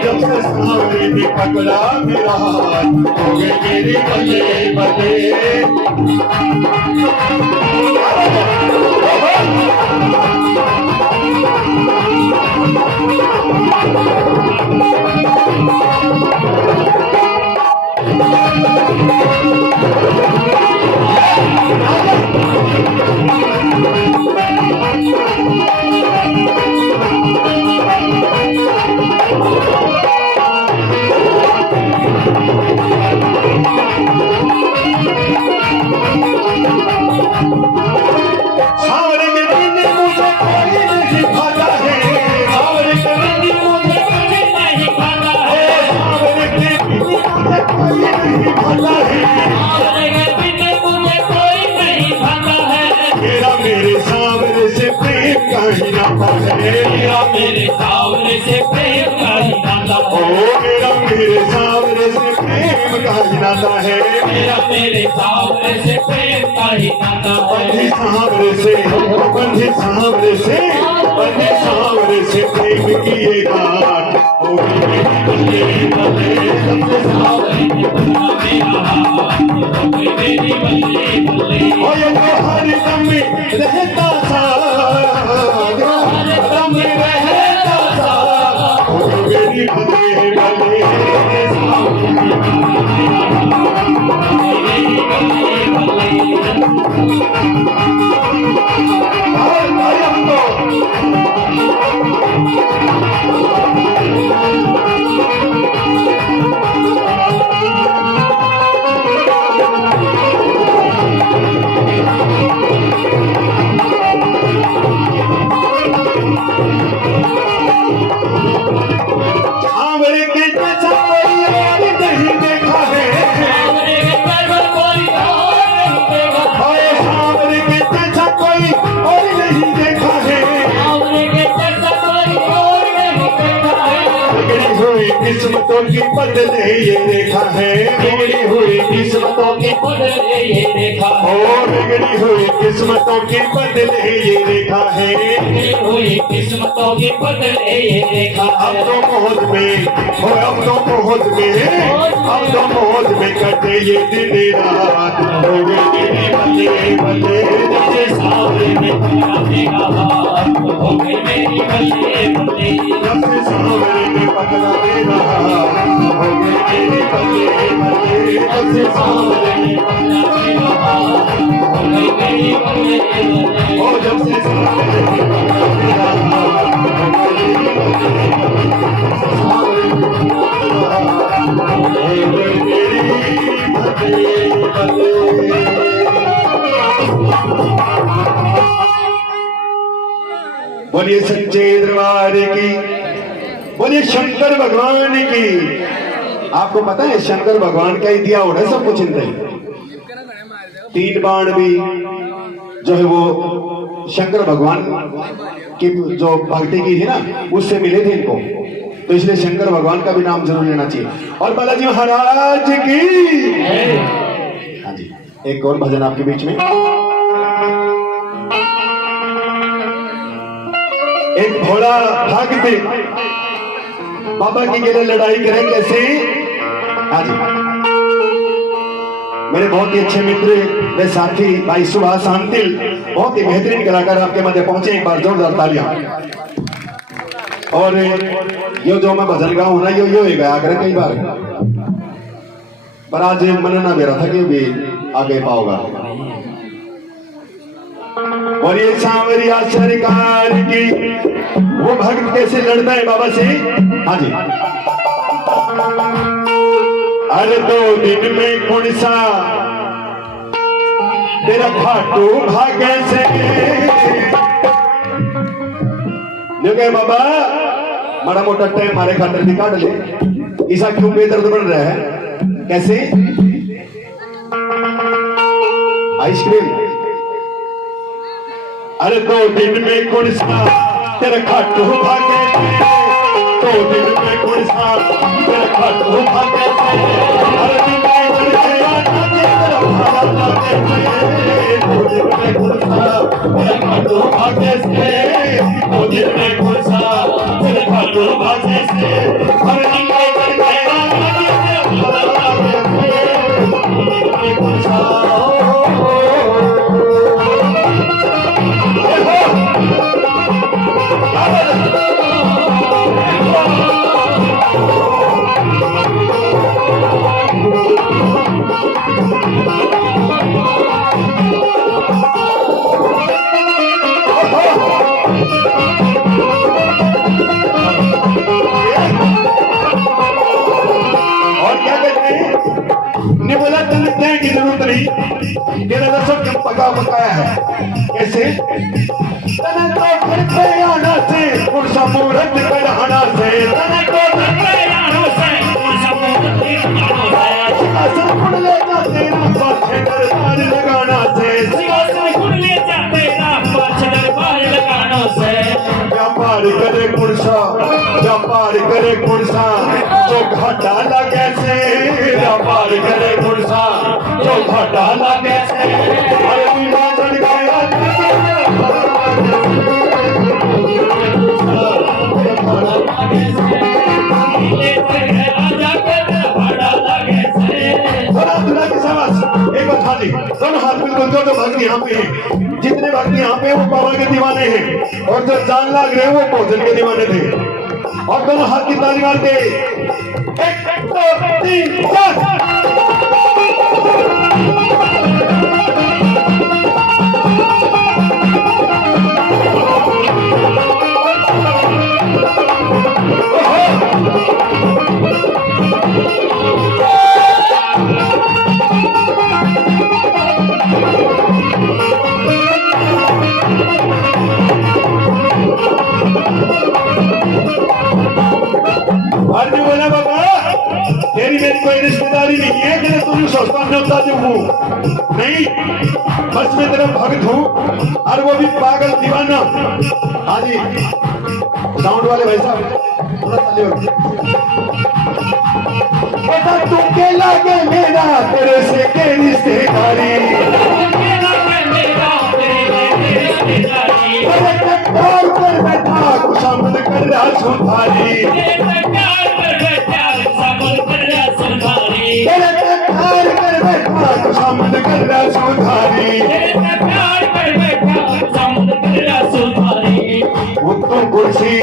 जब से सामने भी पकड़ा मेरा हाथ हो गई मेरी बल्ले बल्ले। मेरे सावरे से प्रेम का ही नाता ओ मेरा मेरे सावरे से प्रेम का ही नाता है। मेरा मेरे सावरे से प्रेम का ही नाता है। बंधे सावरे से बंधे सावरे से बंधे सावरे से प्रेम की ये गाठ ओ मेरी बल्ले बल्ले। सबसे सावरे ने बना मेरा हाथ हो गई मेरी बल्ले बल्ले। ओ ये तो हर दम में रहता था मेरी बल्ले बल्ले। किस्मतों की बदले ये देखा है। बिगड़ी हुई किस्मतों की बदले ये देखा है। बिगड़ी हुई किस्मतों की बदले ये देखा है। बिगड़ी हुई किस्मतों की बदले ये देखा है। अब तो मौत में हो अब तो मौत में अब तो मौत में कटे ये दिन रात हो गई मेरी बल्ले बल्ले। सबसे सावरे ने पकड़ा मेरा हाथ हो गई मेरी बल्ले बल्ले। सबसे सावरे ने पकड़ा मेरा हाथ हो गई मेरी बल्ले बल्ले। सबसे सावरे ने पकड़ा मेरा हाथ हो गई मेरी बल्ले बल्ले। ओ जब से सावरे ने पकड़ा मेरा हाथ हो गई मेरी बल्ले बल्ले। सावरे ने पकड़ा हो गई मेरी बल्ले बल्ले। बोलिए सच्चे दरबार की, बोलिए शंकर भगवान की। आपको पता है शंकर भगवान का ही दिया होना सब कुछ इनका ही। 3 बाण भी जो है वो शंकर भगवान की जो भक्ति की थी ना उससे मिले थे इनको, तो इसलिए शंकर भगवान का भी नाम जरूर लेना चाहिए। और बालाजी महाराज की। हाँ जी, एक और भजन आपके बीच में। एक घोड़ा भक्त बाबा की के लिए लड़ाई करें कैसे। हाँ जी, मेरे बहुत ही अच्छे मित्र मेरे साथी भाई सुभाष शांतिल, बहुत ही बेहतरीन कलाकार आपके मध्य पहुंचे। एक बार जोरदार तालियां। और यो जो मैं भजन गाऊं ना यो गया करें कई बार, पर आज मन ना बेरा था कि भी आगे पाओगा। और ये सांवरिया सरकार की वो भक्त कैसे लड़ता है बाबा से। हाँ जी, अरे 2 दिन में कौन सा तेरा खाटू भाग्य से। बाबा बड़ा मोटा टाइम हमारे खातर भी काट ले, ऐसा क्यों बेदर्द बन रहा है कैसे। आइसक्रीम, अरे 2 दिन में कौन सा तेरा खाटू भाग्य से। 2 दिन में कौन सा तेरा खाटू भाग्य से। अरे दिन में तेरा भाग्य ने बोला तने देने की जरूरत नहीं, तेरा तो सब पका पकाया है। कैसे? तने तो घर पे आना से पुरुषा मुहूर्त बढ़ाना से, तने तो घर पे आना से पुरुषा मुहूर्त बढ़ाना से, सिंहासन कुड़ ले जाते ना पाछे दरबार लगाना से, सिंहासन कुड़ ले जाते ना पाछे दरबार लगाना से। व्यापार करे पुरुषा, व्यापार करे पुरुषा, जो घाटा लगे से, व्यापार करे पुरुषा, जो घाटा लगे से, अरे मीना चढ़ गया एक बात खाली दोनों हाथ बिल्कुल दोनों भक्त यहाँ पे हैं, जितने भक्त यहाँ पे वो बाबा के दीवाने हैं, और जो जान लाग रहे हैं वो भोजन के दीवाने थे। और दोनों हाथ की ताली मारते 1 2 3 4। आदमी बोला बाबा तेरी मेरी कोई रिश्तेदारी नहीं है कि तुझे सस्ता न्योता दूं, नहीं, बस मैं तेरा भक्त हूँ, और वो भी पागल दीवाना। हाँ जी साउंड वाले भाई साहब थोड़ा चलिए। बेटा तू के लागे मेरा तेरे से के रिश्तेदारी, प्यार कर बैठा खुशामद कर रहा सुधारी, तेरे प्यार कर बैठा खुशामद कर रहा सुधारी। वो तुम कुर्सी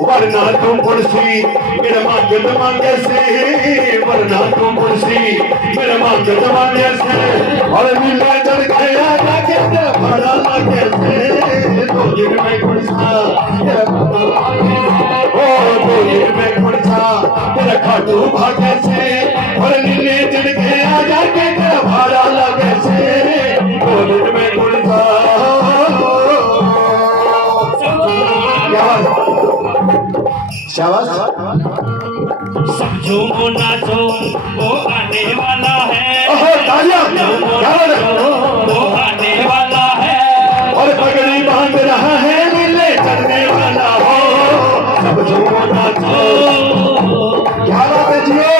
वरना तुम कुर्सी मेरे मांगत मांगे से, वरना तुम कुर्सी मेरे मांगत मांगे से, और मिला चढ़ गया जाके भरा लागे से, दो दिन में कुर्सा ओ दो दिन में कुर्सा तेरा खाटू भागे से, और नीले चढ़ गया जाके भरा लागे से, दो दिन में कुर्सा। शाबाश समझो वो नाचो वो आने वाला है, तालियां वो आने वाला है, और पगड़ी बांध रहा है नीले चढ़ने वाला हो, समझो वो नाचो। क्या बात है जियो।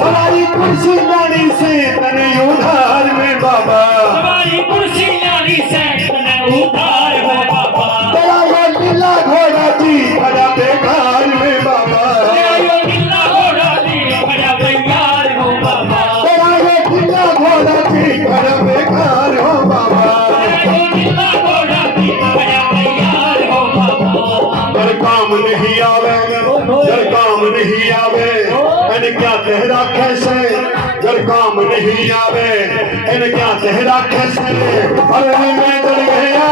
सवारी कुर्सी लानी से तने उधार में बाबा, हमारी कुर्सी लानी से तने उधार में बाबा, तेरा ये नीला घोड़ा जी बड़ा बेकार में बाबा, तेरा ये नीला घोड़ा जी बड़ा बेकार हो बाबा, तेरा ये नीला घोड़ा जी बड़ा बेकार हो बाबा, तेरा ये नीला घोड़ा जी बड़ा बेकार हो बाबा। जर काम नहीं आवे, जर काम नहीं आवे इन क्या तेरा कैसे, जर काम नहीं आवे इन क्या तेरा कैसे, अरे मैं चढ़ गया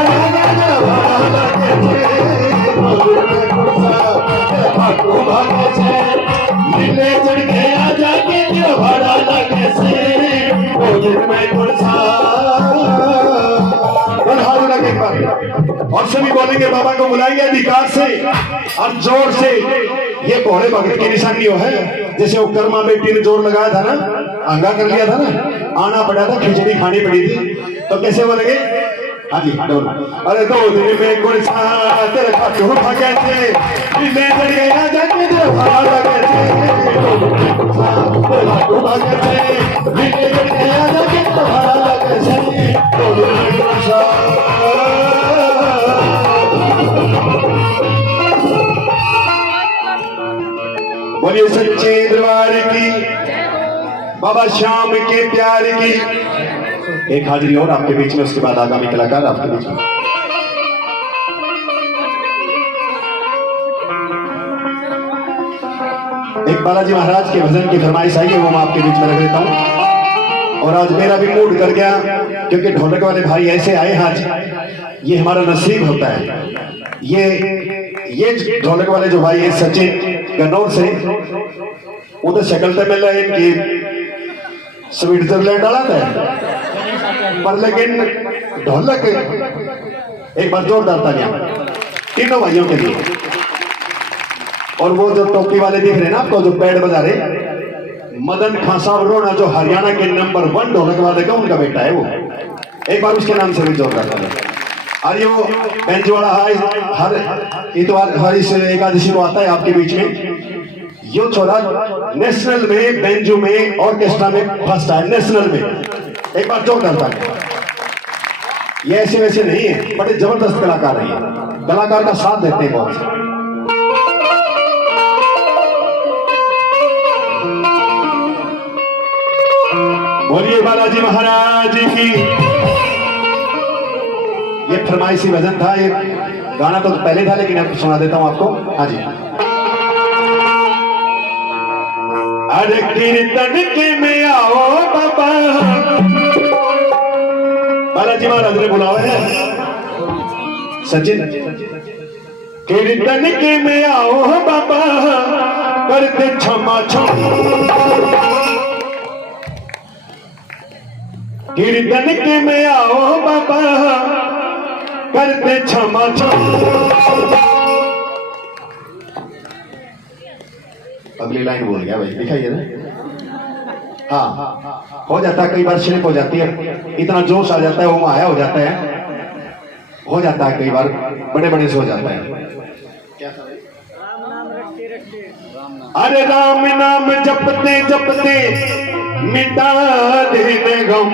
नीले चढ़ गया जाके भाड़ा लगे से वो दिन में और सभी बोलेंगे बाबा को बुलाएंगे अधिकार से और जोर से। ये घोड़े भगत की निशानी है, जैसे वो कर्मा बेटी ने जोर लगाया था ना, आंगा कर लिया था ना, आना पड़ा था, खिचड़ी खानी पड़ी थी, तो कैसे बोलेंगे? हाँ जी अरे दो दिन में कोई तेरे खाते हो भागे थे मैं चढ़ गया जाके तेरे भाड़ा लगे थे भागे थे मैं चढ़ गया जाके तेरे भाड़ा लगे थे। बोलिए सच्चे दरबार की, बाबा श्याम के प्यार की। एक हाजिरी और आपके बीच में, उसके बाद आगामी कलाकार आपके बीच में। एक बालाजी महाराज के भजन की फरमाइश आई है, वो मैं आपके बीच में रख देता हूं। और आज मेरा भी मूड कर गया, क्योंकि ढोलक वाले भाई ऐसे आए आज, ये हमारा नसीब होता है। ये ढोलक वाले जो भाई है सचिन गन्नौर से, वो तो शक्ल तो मिल रहा है इनकी स्विट्जरलैंड वाला था, पर लेकिन ढोलक एक बार जोरदार तालियां तीनों भाइयों के लिए। और वो जो टोपी वाले दिख रहे हैं ना आपको, जो पैड बजा रहे, मदन खान साहब रोना, जो हरियाणा के नंबर 1 ढोलक वाले का उनका बेटा है वो, एक बार उसके नाम से भी जोरदार तालियां। और ये वो बेंच वाला हर इतवार हर इस एकादशी को आता है आपके बीच में। यो छोरा नेशनल में बेंजू में ऑर्केस्ट्रा में फर्स्ट है, नेशनल में, एक बार जोर करता है। ये ऐसे वैसे नहीं है, बड़े जबरदस्त कलाकार है, कलाकार का साथ देते हैं बहुत से। बोलिए बालाजी महाराज की। ये फरमाइशी भजन था, ये गाना तो पहले था, लेकिन अब सुना देता हूं आपको। हाँ जी। अरे कीर्तन के में आओ बाबा, बालाजी महाराज ने बुलावा है सचिन, कीर्तन के में आओ बाबा करते क्षमा कीर्तन के में आओ बाबा करते क्षमा अगली लाइन बोल गया भाई, दिखाइए ना। हाँ हो जाता है, कई बार स्लिप हो जाती है, इतना जोश आ जाता है, वो माया हो जाता है कई बार, बड़े बड़े से हो जाता है। अरे राम नाम जपते जपते मिटा देने गम,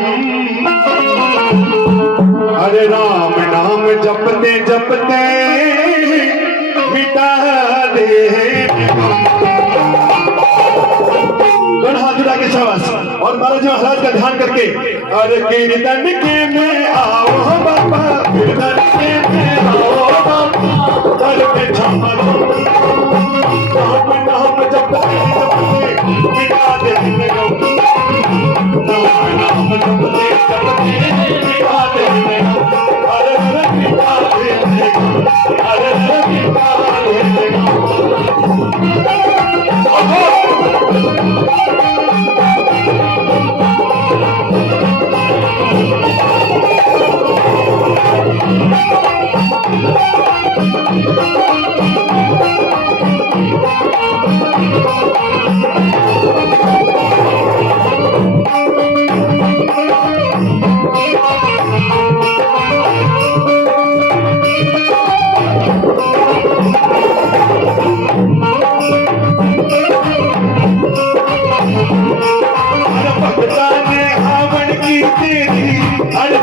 अरे राम नाम जपते जपते मिटा देने गम। हाथ उठा के शाबाश, और बालाजी महाराज का ध्यान करके, अरे कीर्तन के में आओ बाबा, कीर्तन के में आओ बाबा करते क्षमा नाम जपते जपते मिटा देने गम, नाम जपते जपते मिटा देने गम, अरे मिटा देने गम, अरे मिटा देने गम।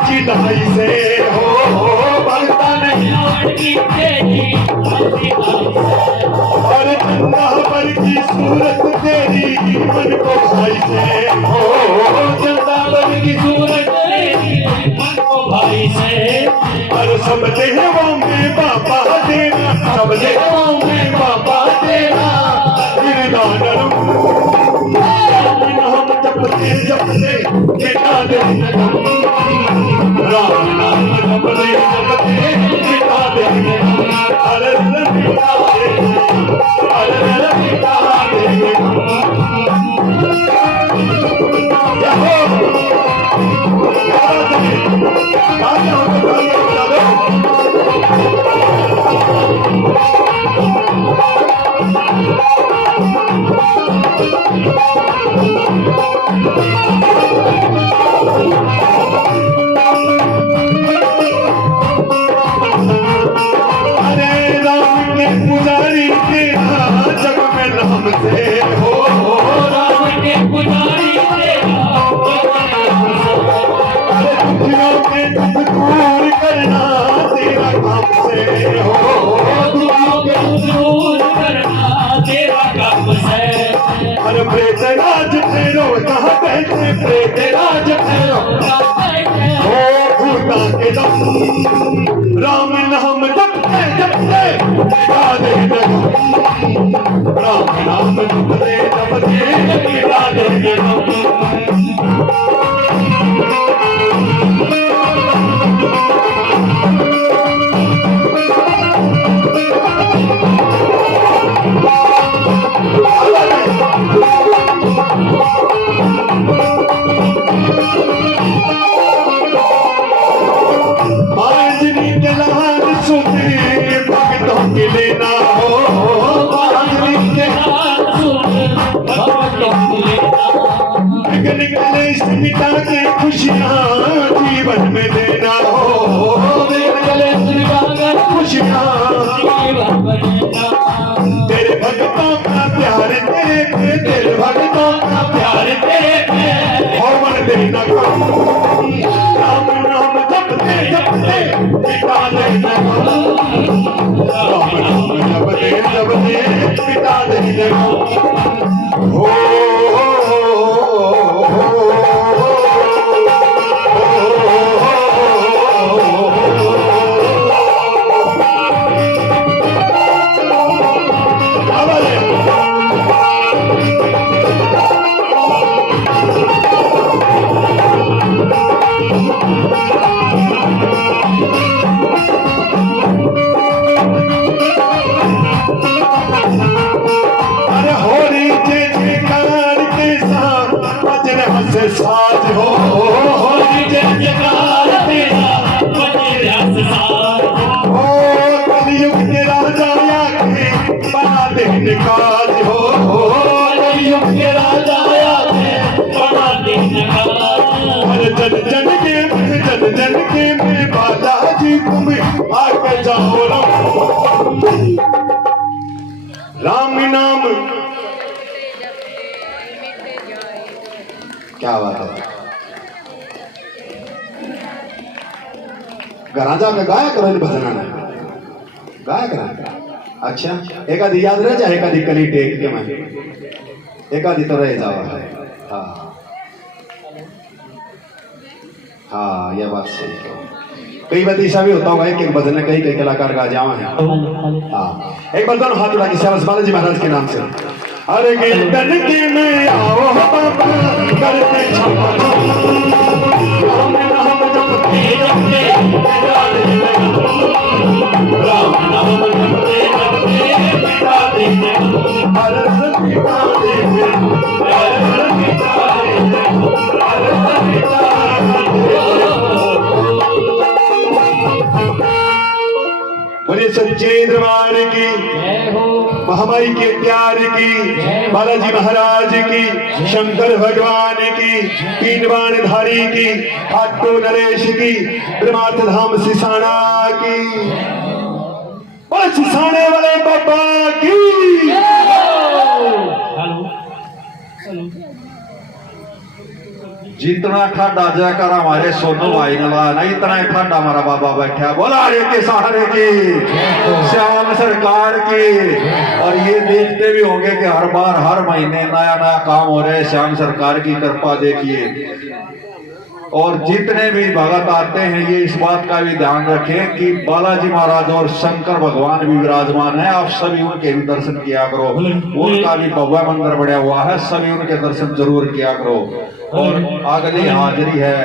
चिढ़ाई से हो भगता नहीं और चंदा पर की सूरत तेरी मन को भाई से हो, चंदा पर की सूरत तेरी मन को भाई से। और सब देवों में बाबा देना, सब देवों में बाबा देना, नाम जपते जपते मिटा देने गम, राम नाम जपते जपते मिटा देने गम, अरे मिटा देने गम, अरे मिटा देने गम। दुख दूर करना तेरा काम से हो, दुखों को दूर करना तेरा काम है। हर प्रेत राज ठहरो कहाँ बैठे, प्रेत राज ठहरो हो भूता के दम, राम नाम जपते जपते मिटा दे जगम, राम नाम जपते जपते मिटा दे जगम। आंजनी के लाल सुने भक्तों के लेना हो, आंजनी के निकले से मिटा के खुशियाँ जीवन में देना हो, निकले से मिटा के खुशियाँ जीवन में देना। तेरे भक्तों का प्यार तेरे पे, तेरे भक्तों का प्यार तेरे पे हो मन देना कम, राम नाम जपते जपते मिटा देना कम, राम नाम जपते जपते मिटा देना कम। हो साज हो, होली जय जयकार तेरा बजे रस साज हो कलयुग के राजा आके बना दे निकाज हो, कलयुग के राजा आके बना दे निकाज। हर जन जन के में बालाजी तुम आके जाओ राम नाम। क्या बात है, गराजा का गाया करो भजना गाया करा। अच्छा एक आधी याद रह जाए, एक आधी कली टेक के मैं एक आधी तो रह जावा है। हाँ हाँ यह बात सही है। कई बार ऐसा भी होता होगा कि एक भजन कई कई कलाकार गा जावा है। हाँ एक बार दोनों हाथ उठा के श्याम बालाजी महाराज के नाम से, अरे कीर्तन के में आओ बाबा करते क्षमा, राम नाम जपते जपते मिटा दे जगम, राम नाम जपते जपते मिटा दे जगम, हर हर मिटा दे जगम, हर हर मिटा दे जगम, हर हर मिटा दे जगम। बोले सच्चे दरबार की जय हो, महामाई के प्यार की, बालाजी महाराज की, शंकर भगवान की, तीन बाण धारी की, खाटू नरेश की, ब्रह्मार्थ धाम सिसाना की, और सिसाने वाले बाबा की। जितना ठंडा जयकार हमारे सोनू भाई ने लगा ना, इतना ही ठंडा हमारा बाबा बैठा। बोला रे के सहारे की, श्याम सरकार की। और ये देखते भी होंगे कि हर बार हर महीने नया नया काम हो रहे हैं। श्याम सरकार की कृपा देखिए। और जितने भी भगत आते हैं ये इस बात का भी ध्यान रखें कि बालाजी महाराज और शंकर भगवान भी विराजमान है। आप सभी उनके भी दर्शन किया करो। उनका भी भव्य मंदिर बढ़ा हुआ है, सभी उनके दर्शन जरूर किया करो। और अगली हाजिरी है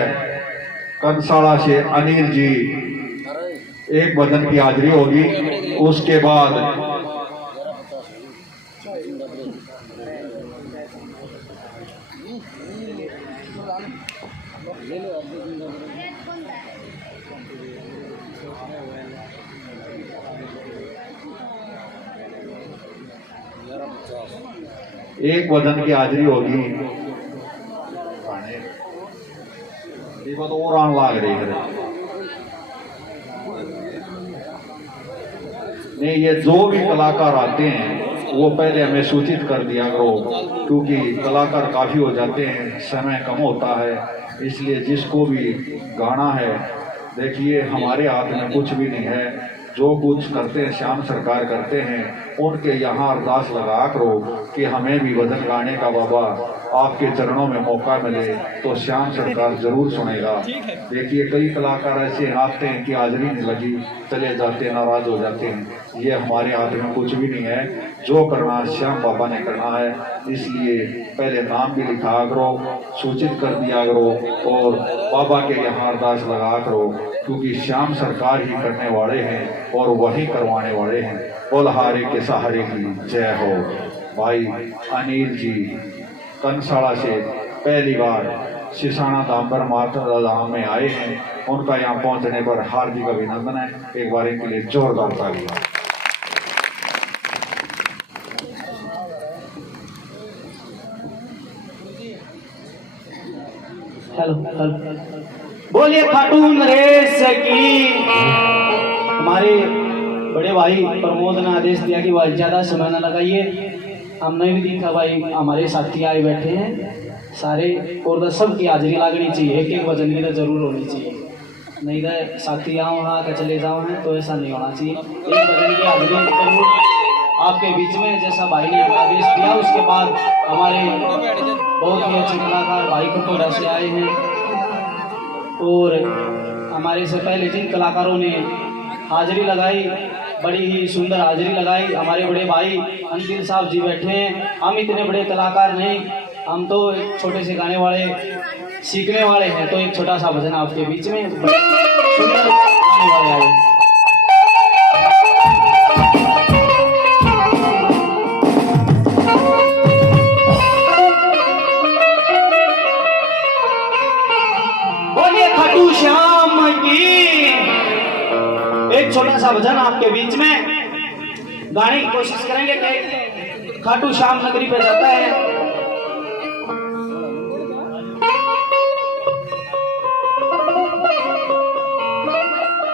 कंसाला से अनिल जी, एक भजन की हाजिरी होगी। उसके बाद एक भजन की हाजिरी होगी। ये बात और आन लाग रही है। नहीं, ये जो भी कलाकार आते हैं वो पहले हमें सूचित कर दिया करो, क्योंकि कलाकार काफी हो जाते हैं, समय कम होता है। इसलिए जिसको भी गाना है देखिए हमारे हाथ में कुछ भी नहीं है, जो कुछ करते हैं श्याम सरकार करते हैं। उनके यहाँ अरदास लगा करो कि हमें भी भजन गाने का बाबा आपके चरणों में मौका मिले तो श्याम सरकार जरूर सुनेगा। देखिए कई कलाकार ऐसे आते हैं कि हाजिरी नहीं लगी चले जाते हैं, नाराज हो जाते हैं। ये हमारे हाथ में कुछ भी नहीं है, जो करना श्याम बाबा ने करना है। इसलिए पहले नाम भी लिखा करो, सूचित कर दिया करो और बाबा के यहाँ अरदास लगा करो, क्योंकि श्याम सरकार ही करने वाले हैं और वही करवाने वाले हैं। बोल हारे के सहारे की जय हो। भाई अनिल जी कंसाड़ा से पहली बार सिसाना दाम्बर माता धाम में आए हैं, उनका यहाँ पहुंचने पर हार्दिक अभिनंदन है। एक बार इनके लिए जोरदार तालियां। हेलो हेलो, बोलिए खाटू नरेश की। हमारे बड़े भाई प्रमोद ने आदेश दिया कि भाई ज़्यादा समय न लगाइए। हमने भी देखा भाई हमारे साथी आए बैठे हैं सारे, और सबकी हाजिरी लगनी चाहिए, एक एक वजन की तो जरूर होनी चाहिए, नहीं तो साथी आओ हाँ के चले जाओ हैं तो ऐसा नहीं होना चाहिए। एक वजन की हाजिरी जरूर आपके बीच में, जैसा भाई ने आदेश दिया। उसके बाद हमारे बहुत ही अच्छे कलाकार भाई खटोरा से आए हैं, और हमारे से पहले जिन कलाकारों ने हाजिरी लगाई, बड़ी ही सुंदर हाजिरी लगाई, हमारे बड़े भाई अंकिल साहब जी बैठे हैं। हम इतने बड़े कलाकार नहीं, हम तो एक छोटे से गाने वाले सीखने वाले हैं, तो एक छोटा सा भजन आपके बीच में सुंदर गाने वाले आए। बोलिए खाटू श्याम की। एक छोटा सा भजन आपके बीच में गाने की कोशिश करेंगे कि खाटू श्याम नगरी पे जाता है।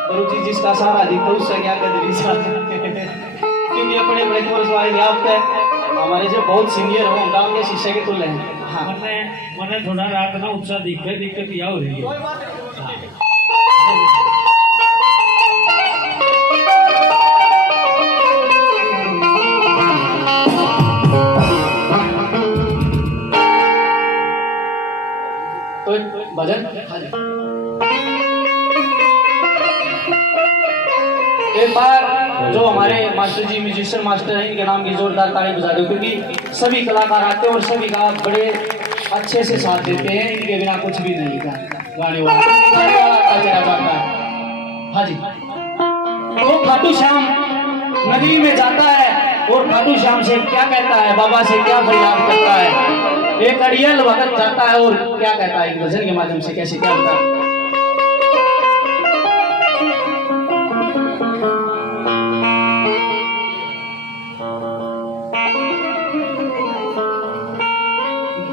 गुरु जी जिसका सहारा दी तो उससे क्या कर क्योंकि अपने बड़े कोर्स वाले आप हमारे जो बहुत सीनियर हो उनका उनके शिष्य के तुल्य हैं। हाँ मैंने थोड़ा रात ना उत्साह दिक्कत क्या हो रही है। तो भजन एक बार जो हमारे मास्टर जी म्यूजिशियन मास्टर हैं, इनके नाम की जोरदार ताली बजा दो, क्योंकि सभी कलाकार आते हैं और सभी का बड़े अच्छे से साथ देते हैं। इनके बिना कुछ भी नहीं था। गाने वाला चला जाता है। हाँ जी, तो खाटू श्याम नगरी में जाता है और खाटू श्याम से क्या कहता है, बाबा से क्या फरियाद करता है। एक अड़ियल भगत जाता है और क्या कहता है, एक भजन के माध्यम से कैसे क्या होता है।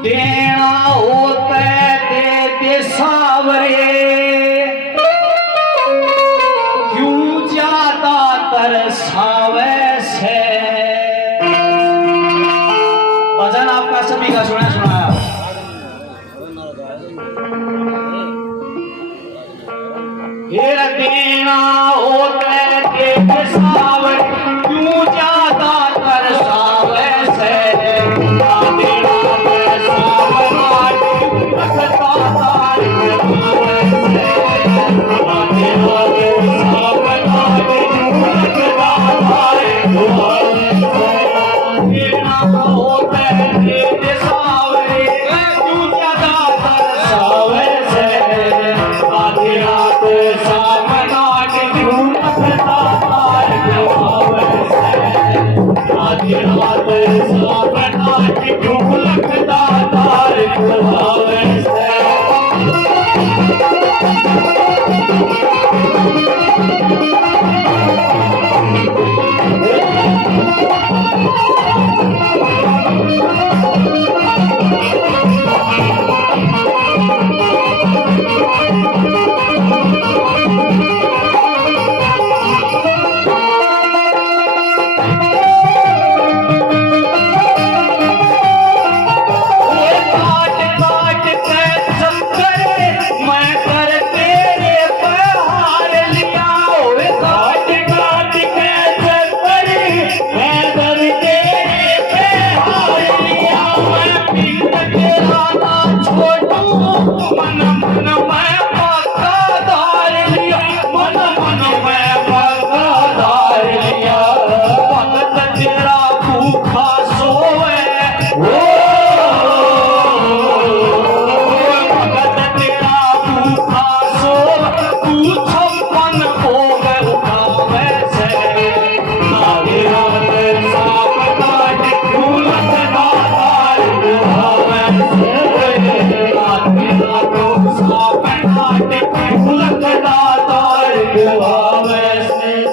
देना होता दे दे सावरे, क्यों ज्यादा तरसावे से। भजन आपका सभी का सुना हेरा देना होता दे दे सावरे, क्यों ज्यादा तरसावे से। काट काट के सब करे मैं कर तेरे पे क्यों लगता तार गुआवे से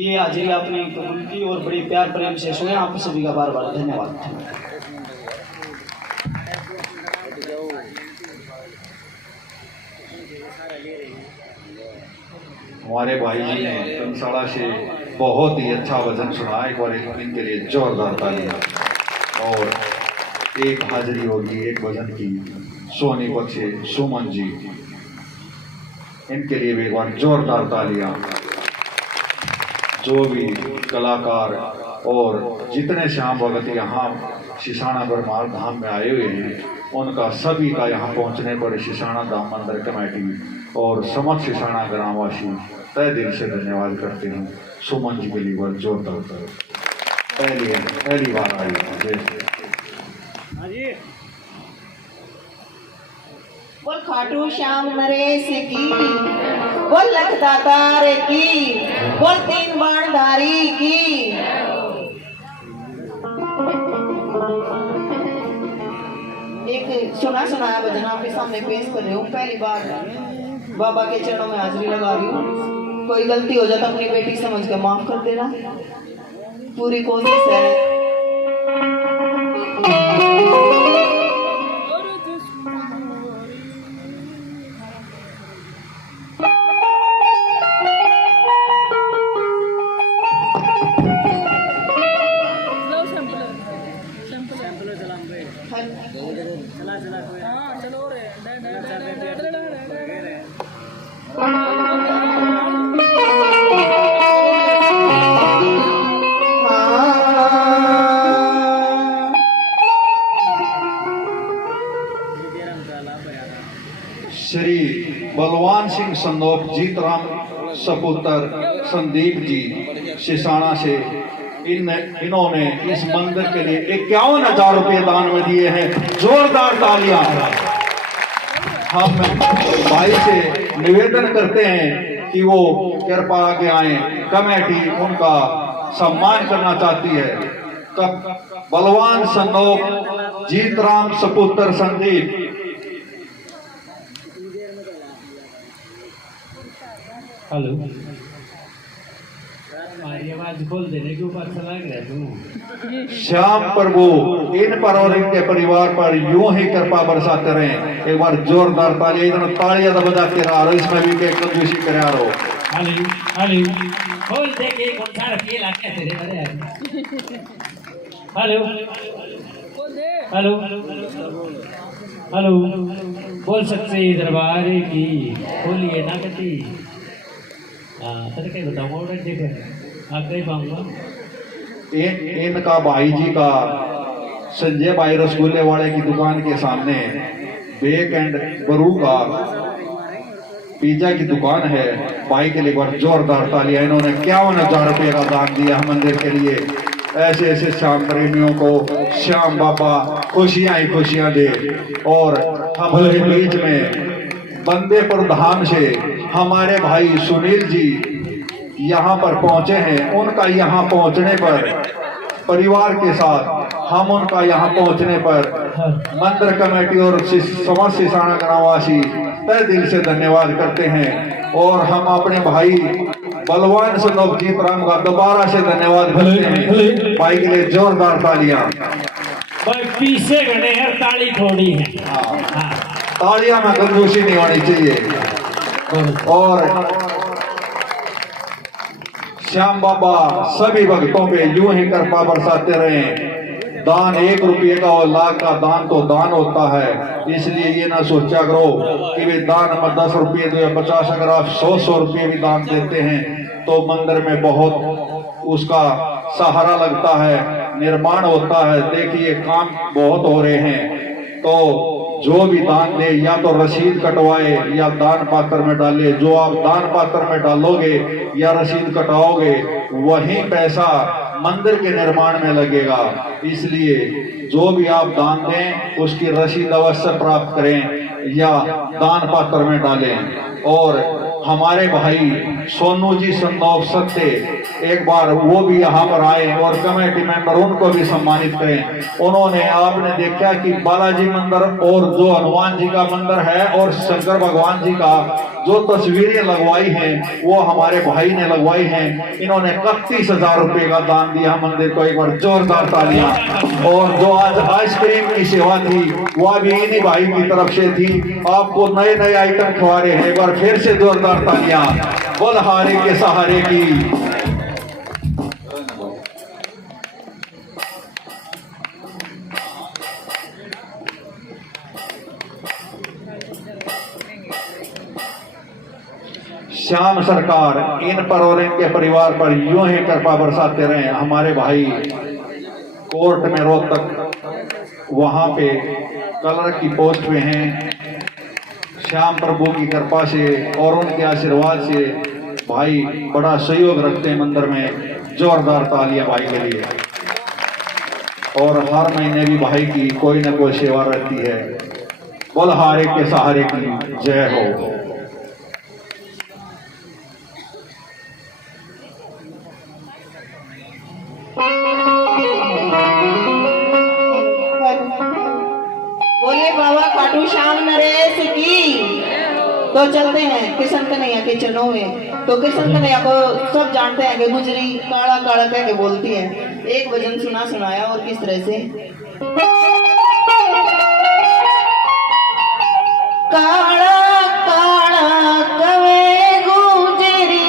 ये हाजिरी आपने कबूल की और बड़ी प्यार प्रेम से सुने। आप सभी का बार बार धन्यवाद। हमारे भाई जी ने कंसाड़ा से बहुत ही अच्छा भजन सुना। एक बार इनके लिए जोरदार तालियां। और एक हाजिरी होगी एक भजन की सोनीपत से सुमन जी, इनके लिए भी एक बार जोरदार तालियां। जो भी कलाकार और जितने श्याम भगत यहाँ शिशाना बरमाल धाम में आए हुए हैं, उनका सभी का यहाँ पहुँचने पर शिशाना धाम मंदिर कमेटी और समस्त शिशाना ग्रामवासी तय दिल से धन्यवाद करते हैं। सुमन जी के लिए बहुत जोरदार पहली बार आई है। बोल खाटू श्याम नरेश की, बोल लखदातार की, बोल तीन बाणधारी की। एक सुना सुनाया भजन आपके सामने पेश कर रही हूँ। पहली बार बाबा के चरणों में हाजिरी लगा रही हूँ। कोई गलती हो जाए तो अपनी बेटी समझ कर माफ कर देना, पूरी कोशिश है। श्री बलवान सिंह संदोख जीतराम सपुत्र संदीप जी शिशाना से इन्होंने इस मंदिर के लिए 51,000 रुपये दान में दिए हैं। जोरदार तालियां। हम भाई से निवेदन करते हैं कि वो कृपा आगे आए, कमेटी उनका सम्मान करना चाहती है। तब बलवान संदोख जीतराम सपुत्र संदीप। हेलो, हमारी आवाज खोल देने के ऊपर अच्छा लग रहा है। श्याम प्रभु इन पर और इनके परिवार पर यूं ही कृपा बरसाते रहें। एक बार जोरदार तालियां, इधर तालियां तो बजाते रहो, इसमें भी एक कंजूसी करे रहो। हेलो हेलो, खोल दे के कौन सा रखिए लाके तेरे बड़े हेलो हेलो हेलो, बोल सकते दरबार की खोलिए ना कती। क्या बताऊंगा ऑर्डर देकर आगे पाऊंगा। इनका भाई जी का संजय भाई रसगुल्ले वाले की दुकान के सामने बेक एंड बरू का पिज्जा की दुकान है। भाई के लिए बहुत जोरदार तालियां। इन्होंने 51,000 रुपये का दान दिया मंदिर के लिए। ऐसे ऐसे श्याम प्रेमियों को श्याम बाबा खुशियां ही खुशियां दे। और हमारे बीच में बंदेपुर धाम से हमारे भाई सुनील जी यहाँ पर पहुंचे हैं। उनका यहाँ पहुंचने पर परिवार के साथ हम उनका यहाँ पहुंचने पर मंदिर कमेटी और समस्त शिशाना ग्रामवासी तहे दिल से धन्यवाद करते हैं। और हम अपने भाई बलवान संदोख जीतराम का दोबारा से धन्यवाद करते हैं। भाई के लिए जोरदार तालियां। भाई पीछे गए हैं, ताली थोड़ी है। तालियां में कंजूसी नहीं होनी चाहिए। और श्याम बाबा सभी भक्तों पे यूं ही कृपा बरसाते रहे। दान 1 रुपये का और लाख का दान तो दान होता है। इसलिए ये ना सोचा करो कि वे दान में 10 रुपये दो या 50। अगर आप 100 रुपये भी दान देते हैं तो मंदिर में बहुत उसका सहारा लगता है, निर्माण होता है। देखिए काम बहुत हो रहे हैं। तो जो भी दान दे या तो रसीद कटवाए या दान पात्र में डाले। जो आप दान पात्र में डालोगे या रसीद कटवाओगे वही पैसा मंदिर के निर्माण में लगेगा। इसलिए जो भी आप दान दें उसकी रसीद अवश्य प्राप्त करें या दान पात्र में डालें। और हमारे भाई सोनू जी संदोख सत्ते एक बार वो भी यहाँ पर आए और कमेटी मेंबर उनको भी सम्मानित करें। उन्होंने आपने देखा कि बालाजी मंदिर और जो हनुमान जी का मंदिर है और शंकर भगवान जी का जो तस्वीरें लगवाई हैं वो हमारे भाई ने लगवाई हैं। इन्होंने 31,000 रुपए का दान दिया मंदिर को, एक बार जोरदार तालियां। और जो आज आइसक्रीम की सेवा थी वह भी इन्हीं भाई की तरफ से थी। आपको नए नए आइटम खिला रहे हैं, एक बार फिर से जोरदार तालियां। बलहारे के सहारे की। श्याम सरकार इन पर और इनके परिवार पर यूं ही कृपा बरसाते रहे। हमारे भाई कोर्ट में रोहतक वहां पे कलर की पोस्ट में हैं। श्याम प्रभु की कृपा से और उनके आशीर्वाद से भाई बड़ा सहयोग रखते हैं मंदिर में। जोरदार तालियां भाई के लिए। और हर महीने भी भाई की कोई ना कोई सेवा रहती है। बलहारे के सहारे की जय हो। बोलिए बाबा खाटू श्याम नरेश की। तो चलते हैं किशन कन्हैया के चरणों में। तो किशन कन्हैया को सब जानते हैं कि गुजरी काला काला कह के बोलती है। एक भजन सुनाया और किस तरह से। काला काला कवे गुजरी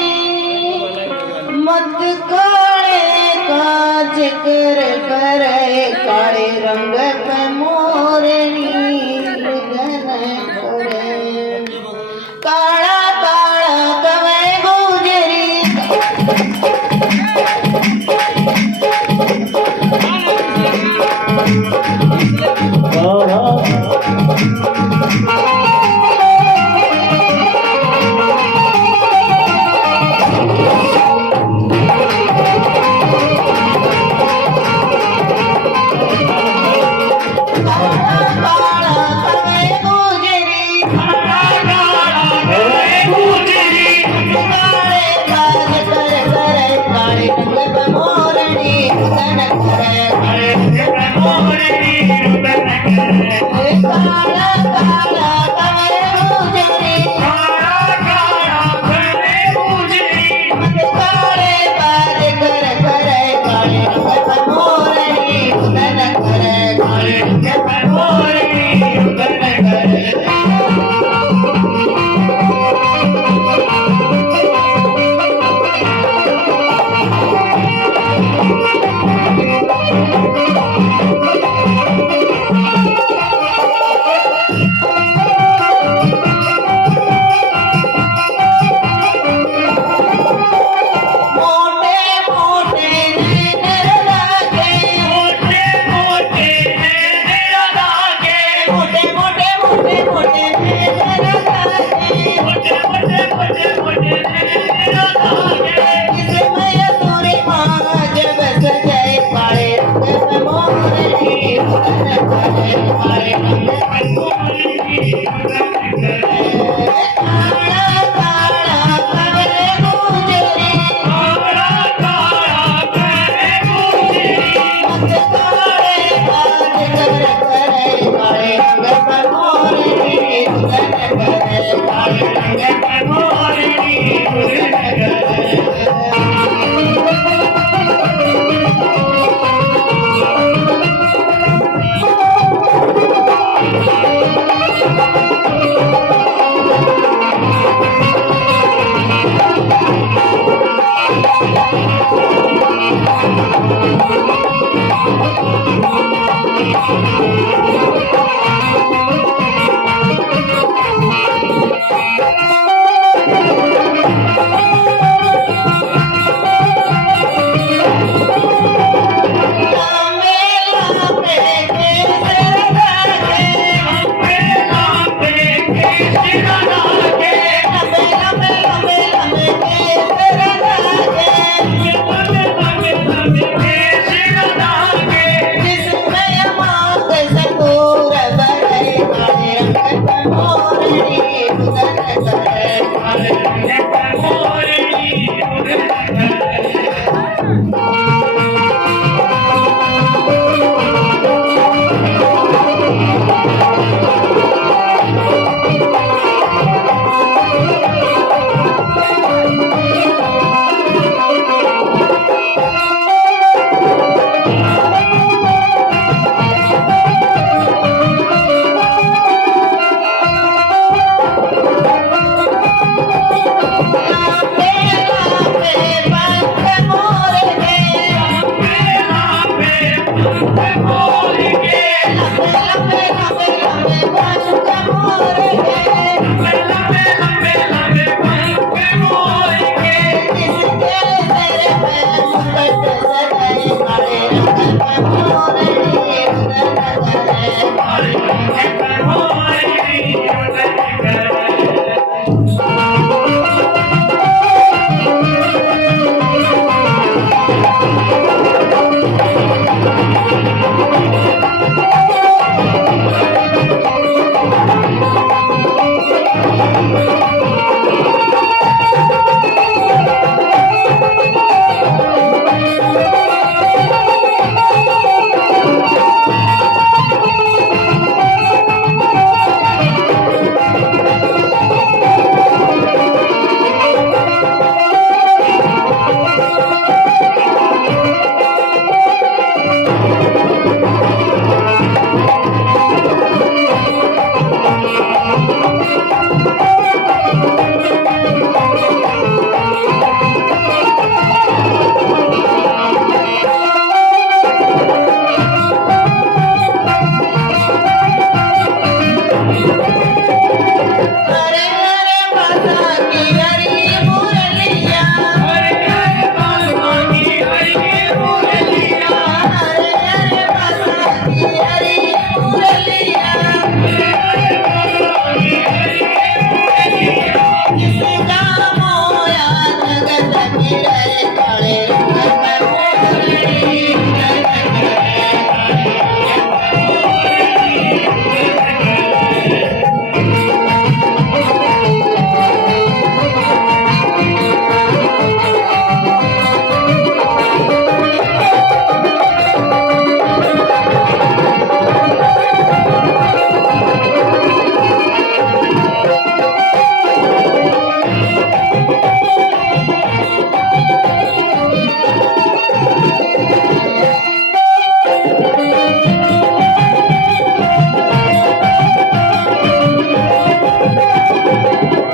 मत काले का जिक्र करे, काले रंग पे मोरनी लगन करे। काला काला कवे गुजरी मोर के लंबे लंबे लंबे बाल कमोर के लंबे लंबे लंबे बाल के मोर के जिसके तेरे पे मुकुट सजाए काले रंग का मोर रे काले रंग का मोर के हरे हरे माता की हरी मुरलिया हरे हरे बाल की हरी मुरलिया हरे हरे माता की हरी मुरलिया किसका मोया जगत गिरे काले रंग का मोर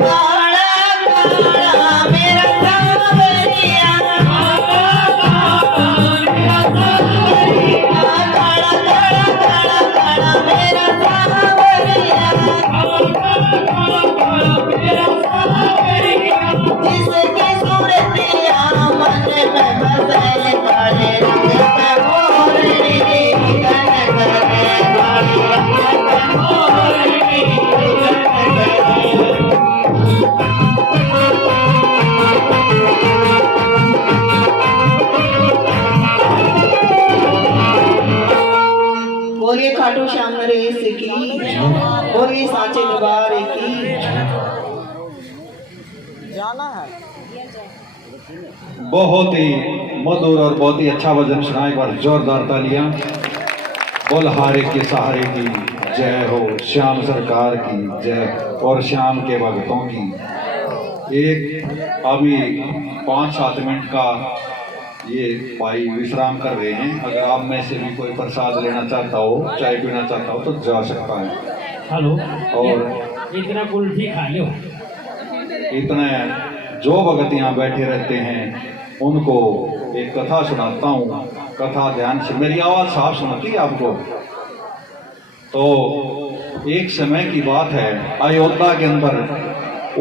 काला काला मेरा सांवरिया काला काला काला काला मेरा सांवरिया जिसकी सूरतिया मन में बसे काले रंग का मोर रे गन गन काले रंग का मोर रे गन गन बोलिए खाटू श्याम नरेश की बोलिए सांचे दरबार की बहुत ही मधुर और बहुत ही अच्छा भजन सुना। एक बार जोरदार तालियां। बोल हारे के सहारे की जय हो, श्याम सरकार की जय और श्याम के भक्तों की। एक अभी 5-7 मिनट का ये भाई विश्राम कर रहे हैं। अगर आप में से भी कोई प्रसाद लेना चाहता हो, चाय पीना चाहता हो तो जा सकता है। हेलो और इतना कुल्फी खा लो। इतने जो भगत यहाँ बैठे रहते हैं उनको एक कथा सुनाता हूँ। कथा ध्यान से, मेरी आवाज साफ सुनती है आपको? तो एक समय की बात है, अयोध्या के अंदर